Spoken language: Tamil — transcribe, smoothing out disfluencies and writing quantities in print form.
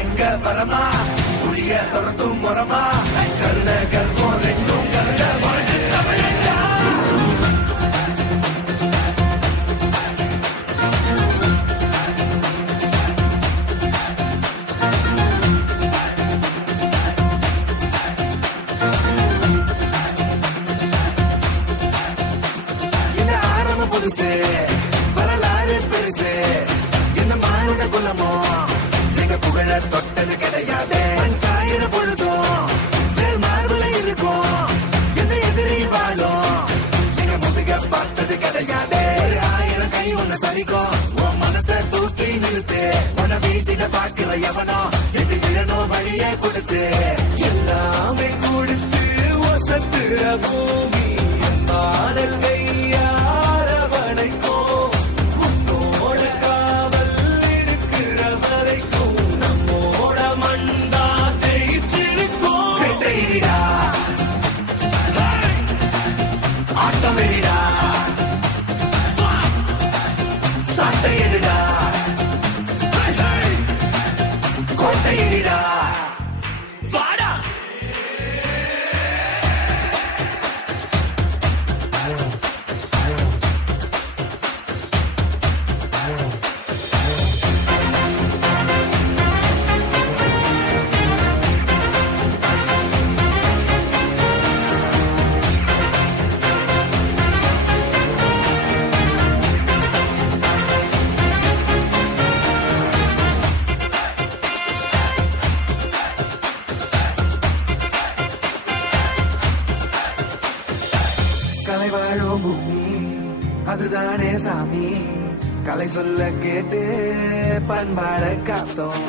எங்க வரமா புளிய துரத்தும் முறமா கருண கல்வம் ரெண்டும் கருண வாழ்ந்து தமிழண்டா. இந்த ஆரம்பம் புதுசு வரலாறு பெருசு என்ன மானுட குலமோ புகழ தொட்டது கிடையாது சாயிர பொழுதும் வேல் மார்புல இருக்கும் எந்த எதிரி வாழும் நீங்க முதுக பார்த்தது கிடையாது 1000 கை ஒண்ணு சரிக்கும் உன் மனச தூக்கி நிறுத்து உன வீசிட பாக்குற எவனோ எட்டு விழணும் வழிய கொடுத்து எல்லாமே கொடுத்து வசத்துற பூமி மாடல் கையாரவணைக்கும் உன்னோட காவல் இருக்கிற வரைக்கும் ஆட்டம் வெறிடா சட்டை எடுடா கோட்டை எடிடா வாடா. கலை வாழும் பூமி அதுதானே சாமி கலை சொல்ல கேட்டு பண்பாட காத்தோம்